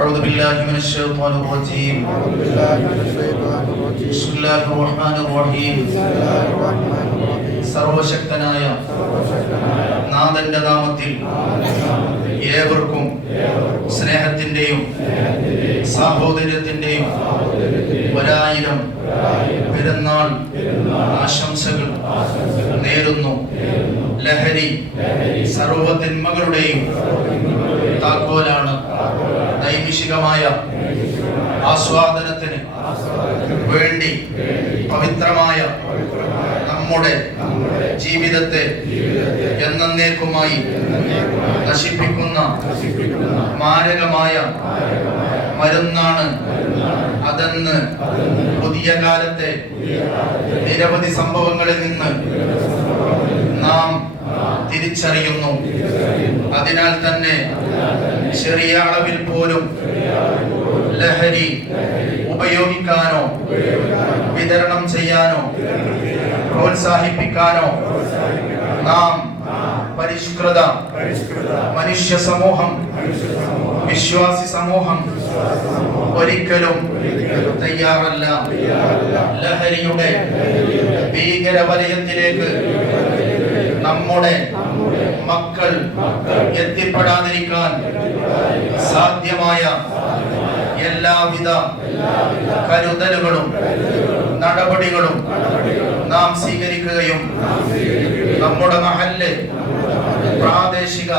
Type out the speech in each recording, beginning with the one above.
أعوذ بالله من الشيطان الرجيم. بسم الله الرحمن الرحيم. സർവശക്തനായ നാഥന്റെ നാമത്തിൽ ഏവർക്കും സ്നേഹത്തിന്റെയും സാഹോദര്യത്തിന്റെയും ഒരായിരം പെരുന്നാൾ ആശംസകൾ നേരുന്നു. ലഹരി സർവ്വതിന്മകളുടെയും താക്കോലാണ്. നൈമിഷികമായ ആസ്വാദനത്തിന് വേണ്ടി പവിത്രമായ നമ്മുടെ ജീവിതത്തെ എന്നേക്കുമായി നശിപ്പിക്കുന്ന മാരകമായ മരുന്നാണ് അതെന്ന് പുതിയ കാലത്തെ നിരവധി സംഭവങ്ങളിൽ നിന്ന് നാം തിരിച്ചറിയുന്നു. അതിനാൽ തന്നെ ചെറിയ അളവിൽ പോലും ലഹരി ഉപയോഗിക്കാനോ വിതരണം ചെയ്യാനോ പ്രോത്സാഹിപ്പിക്കാനോ നാം പരിഷ്കൃത മനുഷ്യ സമൂഹം, വിശ്വാസി സമൂഹം ഒരിക്കലും തയ്യാറല്ല. ലഹരിയുടെ ഭീകര വലയത്തിലേക്ക് നമ്മുടെ മക്കൾ എത്തിപ്പെടാതിരിക്കാൻ സാധ്യമായ എല്ലാവിധ കരുതലുകളും നടപടികളും നാം സ്വീകരിക്കുകയും നമ്മുടെ മഹല്ല് പ്രാദേശിക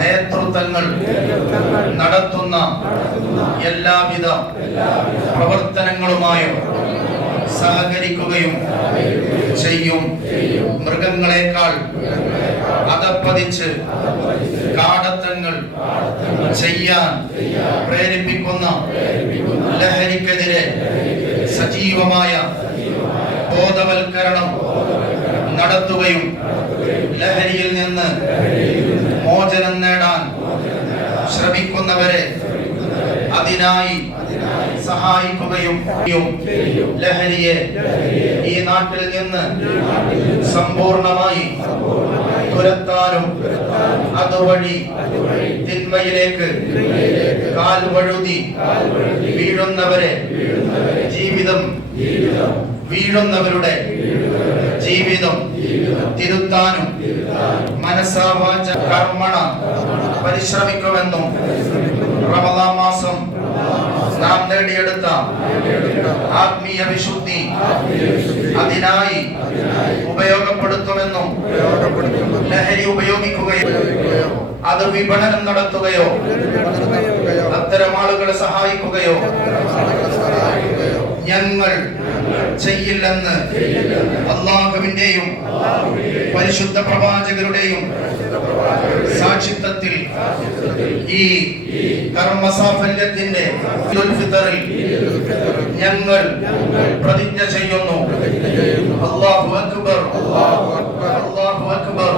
നേതൃത്വങ്ങൾ നടത്തുന്ന എല്ലാവിധ പ്രവർത്തനങ്ങളുമായും സഹകരിക്കുകയും ചെയ്യും. മൃഗങ്ങളെക്കാൾ അധപ്പതിച്ച് കാടത്തങ്ങൾ ചെയ്യാൻ പ്രേരിപ്പിക്കുന്ന ലഹരിക്കെതിരെ സജീവമായ ബോധവൽക്കരണം നടത്തുകയും ലഹരിയിൽ നിന്ന് മോചനം നേടാൻ ശ്രമിക്കുന്നവരെ അതിനായി സഹായിക്കുകയും ലഹരിയെ ഈ നാട്ടിൽ നിന്ന് സമ്പൂർണമായി തുരത്താനും അതുവഴി തിന്മയിലേക്ക് കാൽവഴുതി വീഴുന്നവരെ വീഴുന്നവരുടെ ജീവിതം തിരുത്താനും മനസ്സാവാച കർമ്മണ പരിശ്രമിക്കുമെന്നും റമദാൻ മാസം നാം നേടിയെടുത്ത ആത്മീയ വിശുദ്ധി അതിനായി ഉപയോഗപ്പെടുത്തുമെന്നും ലഹരി ഉപയോഗിക്കുകയോ അത് വിപണനം നടത്തുകയോ അത്തരം ആളുകളെ സഹായിക്കുകയോ ഞങ്ങൾ ചെയ്യില്ലെന്ന് അല്ലാഹുവിന്റെയും പരിശുദ്ധ പ്രവാചകരുടെയും സാക്ഷിത്വത്തിൽ ഈ കർമ്മസാഫല്യത്തിന്റെ ഈദുൽ ഫിത്റിൽ ഞങ്ങൾ പ്രതിജ്ഞ ചെയ്യുന്നു. അല്ലാഹു അക്ബർ, അല്ലാഹു അക്ബർ,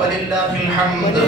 വലില്ലാഹിൽ ഹംദ്.